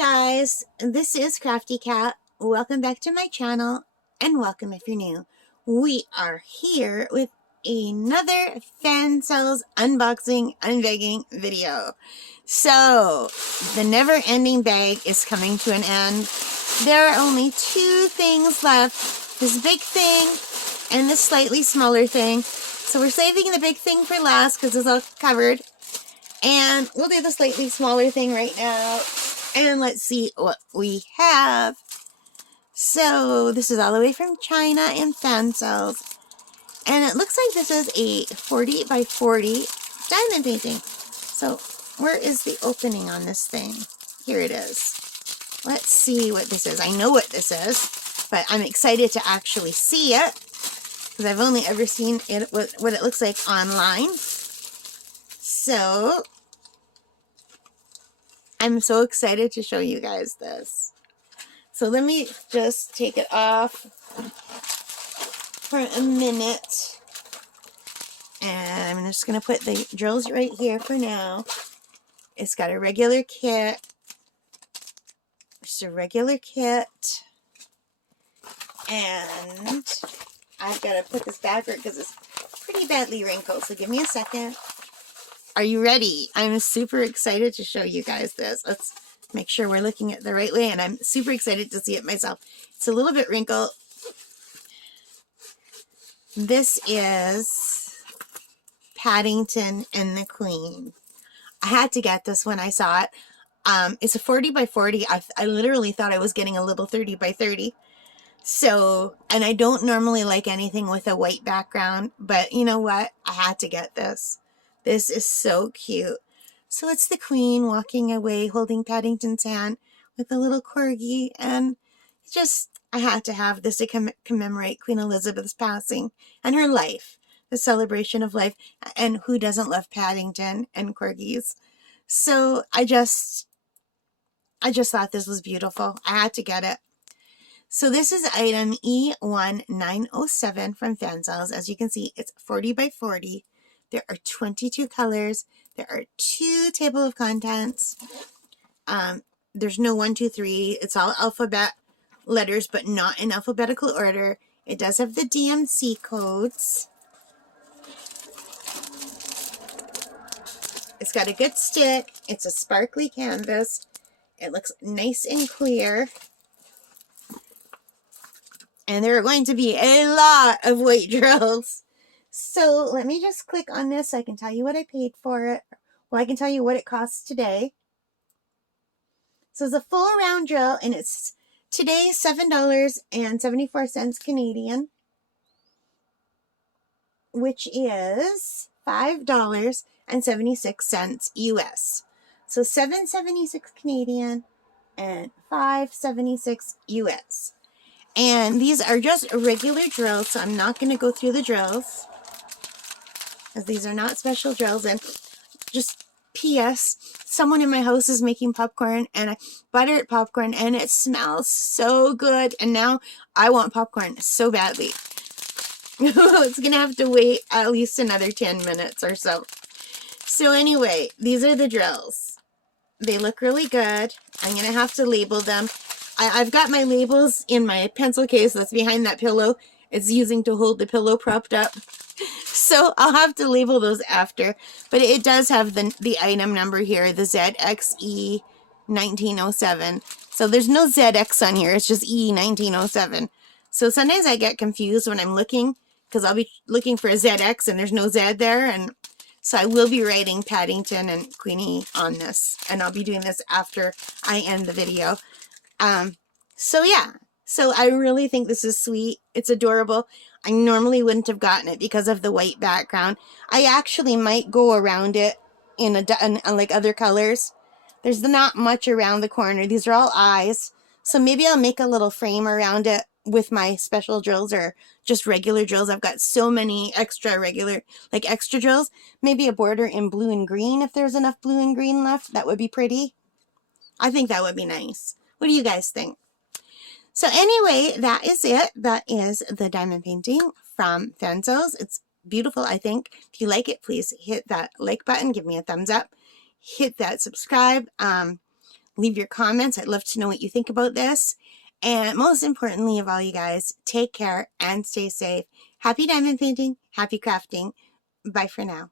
guys, this is Crafty Cat. Welcome back to my channel, and welcome if you're new. We are here with another Fansells unboxing, unbagging video. So, the never-ending bag is coming to an end. There are only two things left, this big thing and this slightly smaller thing. So we're saving the big thing for last because it's all covered. And we'll do the slightly smaller thing right now. And let's see what we have. So this is all the way from China in Fansells. And it looks like this is a 40 by 40 diamond painting. So where is the opening on this thing? Here it is. Let's see what this is. I know what this is, but I'm excited to actually see it. Because I've only ever seen it, what it looks like online. So I'm so excited to show you guys this. So let me just take it off for a minute. And I'm just going to put the drills right here for now. It's got a regular kit. Just a regular kit. And I've got to put this backward because it's pretty badly wrinkled. So give me a second. Are you ready? I'm super excited to show you guys this. Let's make sure we're looking at the right way, and I'm super excited to see it myself. It's a little bit wrinkled. This is Paddington and the Queen. I had to get this when I saw it. It's a 40 by 40. I literally thought I was getting a little 30 by 30. So, and I don't normally like anything with a white background, but you know what? I had to get this. This is so cute. So it's the Queen walking away, holding Paddington's hand with a little corgi, and just, I had to have this to commemorate Queen Elizabeth's passing and her life, the celebration of life, and who doesn't love Paddington and corgis? So I just thought this was beautiful. I had to get it. So this is item E1907 from Fansells. As you can see, it's 40 by 40. There are 22 colors. There are 2 table of contents. There's no 1, 2, 3. It's all alphabet letters, but not in alphabetical order. It does have the DMC codes. It's got a good stick. It's a sparkly canvas. It looks nice and clear. And there are going to be a lot of weight drills. So let me just click on this so I can tell you what I paid for it. Well, I can tell you what it costs today. So it's a full round drill, and it's today $7.74 Canadian, which is $5.76 US. So $7.76 Canadian and $5.76 US. And these are just regular drills, so I'm not going to go through the drills, as these are not special drills. And just P.S., someone in my house is making popcorn, and I buttered popcorn, and it smells so good. And now I want popcorn so badly. It's going to have to wait at least another 10 minutes or so. So anyway, these are the drills. They look really good. I'm going to have to label them. I've got my labels in my pencil case that's behind that pillow. It's using to hold the pillow propped up. So I'll have to label those after. But it does have the item number here, the ZXE1907. So there's no ZX on here. It's just E1907. So sometimes I get confused when I'm looking, because I'll be looking for a ZX and there's no Z there. And so I will be writing Paddington and Queenie on this. And I'll be doing this after I end the video. So yeah, so I really think this is sweet. It's adorable. I normally wouldn't have gotten it because of the white background. I actually might go around it in like other colors. There's not much around the corner. These are all eyes. So maybe I'll make a little frame around it with my special drills or just regular drills. I've got so many extra drills. Maybe a border in blue and green if there's enough blue and green left. That would be pretty. I think that would be nice. What do you guys think? So anyway, that is it. That is the diamond painting from Fansells. It's beautiful, I think. If you like it, please hit that like button. Give me a thumbs up. Hit that subscribe. Leave your comments. I'd love to know what you think about this. And most importantly of all, you guys, take care and stay safe. Happy diamond painting. Happy crafting. Bye for now.